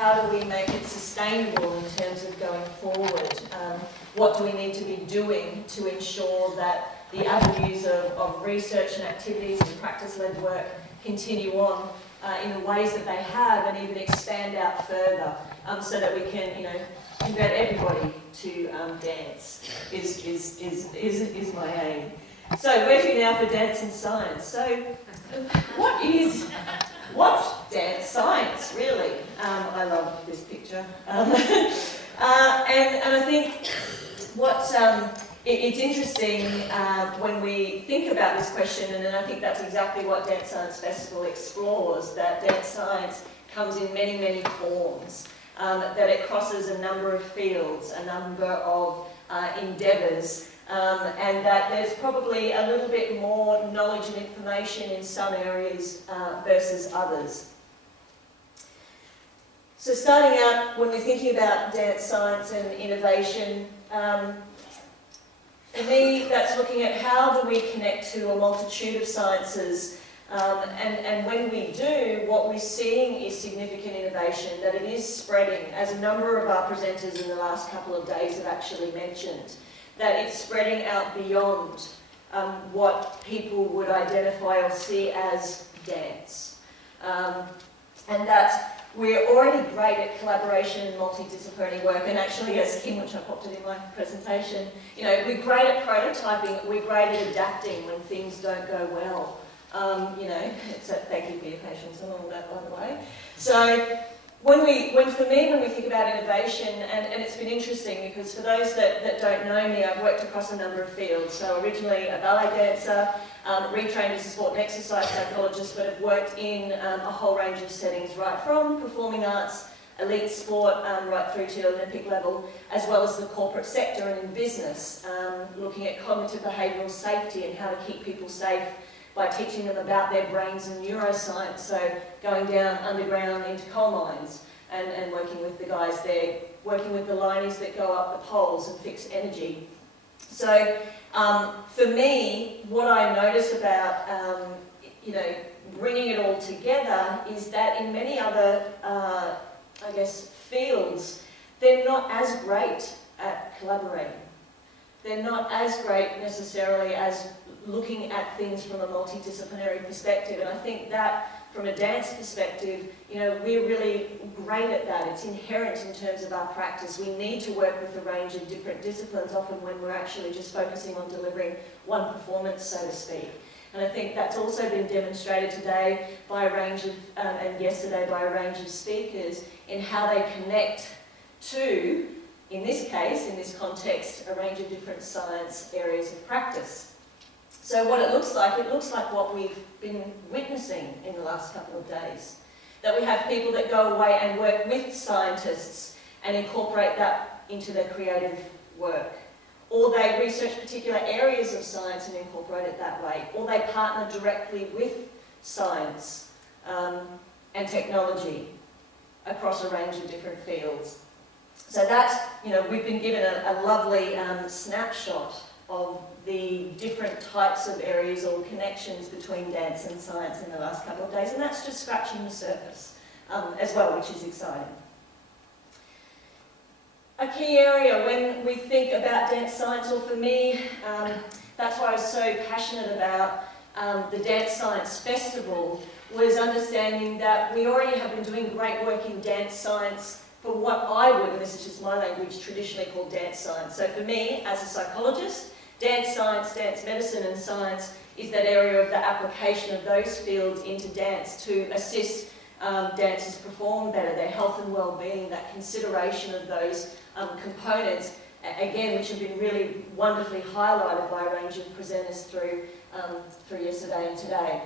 how do we make it sustainable in terms of going forward? What do we need to be doing to ensure that the avenues of research and activities and practice-led work continue on in the ways that they have, and even expand out further, so that we can, convert everybody to dance is my aim. So where to now for dance and science? So what's dance science really? I love this picture, and I think it's interesting when we think about this question, and I think that's exactly what Dance Science Festival explores, that dance science comes in many, many forms, that it crosses a number of fields, a number of endeavours, and that there's probably a little bit more knowledge and information in some areas versus others. So starting out, when we're thinking about dance science and innovation, for me, that's looking at how do we connect to a multitude of sciences, and when we do, what we're seeing is significant innovation, that it is spreading, as a number of our presenters in the last couple of days have actually mentioned, that it's spreading out beyond what people would identify or see as dance. And that we're already great at collaboration and multidisciplinary work, and actually, as Kim, which I popped it in my presentation, we're great at prototyping, we're great at adapting when things don't go well. So thank you for your patience and all that, by the way. So when we think about innovation, and it's been interesting because for those that don't know me, I've worked across a number of fields. So originally a ballet dancer, retrained as a sport and exercise psychologist, but have worked in a whole range of settings, right from performing arts, elite sport, right through to Olympic level, as well as the corporate sector and in business, looking at cognitive behavioural safety and how to keep people safe by teaching them about their brains and neuroscience, so going down underground into coal mines and working with the guys there, working with the lineys that go up the poles and fix energy. So for me, what I notice about bringing it all together is that in many other fields, they're not as great at collaborating. They're not as great necessarily as looking at things from a multidisciplinary perspective, and I think that from a dance perspective, we're really great at that. It's inherent in terms of our practice. We need to work with a range of different disciplines, often when we're actually just focusing on delivering one performance, so to speak. And I think that's also been demonstrated today by a range of, and yesterday by a range of speakers, in how they connect to, in this case, in this context, a range of different science areas of practice. So what it looks like what we've been witnessing in the last couple of days. That we have people that go away and work with scientists and incorporate that into their creative work. Or they research particular areas of science and incorporate it that way. Or they partner directly with science and technology across a range of different fields. So that's, we've been given a lovely snapshot of the different types of areas or connections between dance and science in the last couple of days, and that's just scratching the surface as well, which is exciting. A key area when we think about dance science, or for me, that's why I was so passionate about the Dance Science Festival, was understanding that we already have been doing great work in dance science for what I would, and this is just my language, traditionally called dance science. So for me, as a psychologist, dance science, dance medicine and science is that area of the application of those fields into dance to assist dancers perform better, their health and well-being, that consideration of those components, again, which have been really wonderfully highlighted by a range of presenters through yesterday and today.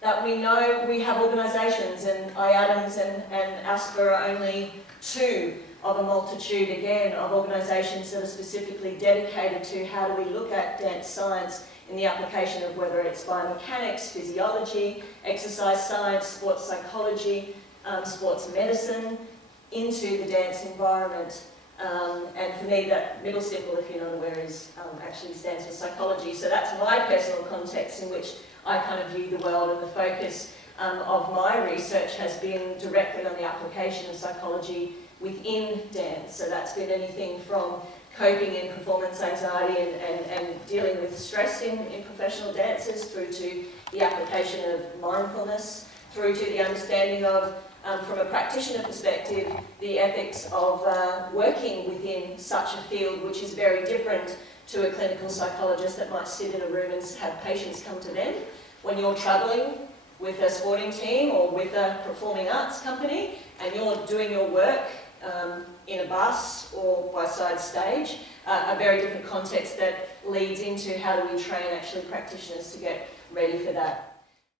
That we know we have organisations, and IADAMS and ASPA are only two of a multitude, again, of organisations that are specifically dedicated to how do we look at dance science in the application of whether it's biomechanics, physiology, exercise science, sports psychology, sports medicine, into the dance environment. And for me, that middle symbol, if you're not aware, is actually stands for psychology. So that's my personal context in which I kind of view the world, and the focus of my research has been directly on the application of psychology within dance. So that's been anything from coping in performance anxiety and dealing with stress in professional dancers, through to the application of mindfulness, through to the understanding of, from a practitioner perspective, the ethics of working within such a field, which is very different to a clinical psychologist that might sit in a room and have patients come to them. When you're travelling with a sporting team or with a performing arts company and you're doing your work in a bus or by side stage, a very different context that leads into how do we train actually practitioners to get ready for that.